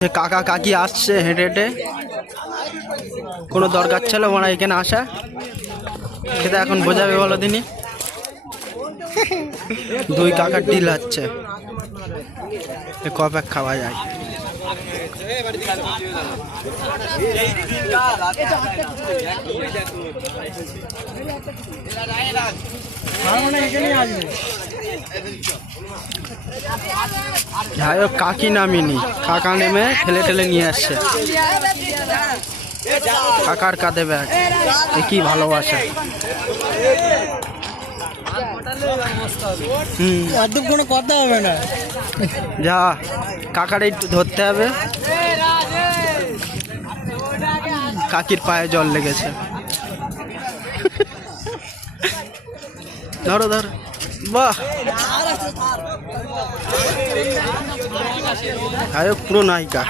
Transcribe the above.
কাকা কাকি আসছে হেঁটে হেঁটে, কোনো দরকার ছিল ওরা এখানে আসা, সেটা এখন বোঝাবে বলো দিনই। দুই কাকার ডিল হচ্ছে, কপেক খাওয়া যায়। যাই হোক কাকি নামিনি, কাকা নেমে ঠেলে ঠেলে নিয়ে আসছে। কাকার কাঁধে ব্যাগ, কি ভালোবাসা। কোনো কথা হবে না, যা কাকার একটু ধরতে হবে। কাকির পায়ে জল লেগেছে। ধরো ধরো, বাহ পুরো নায়িকা।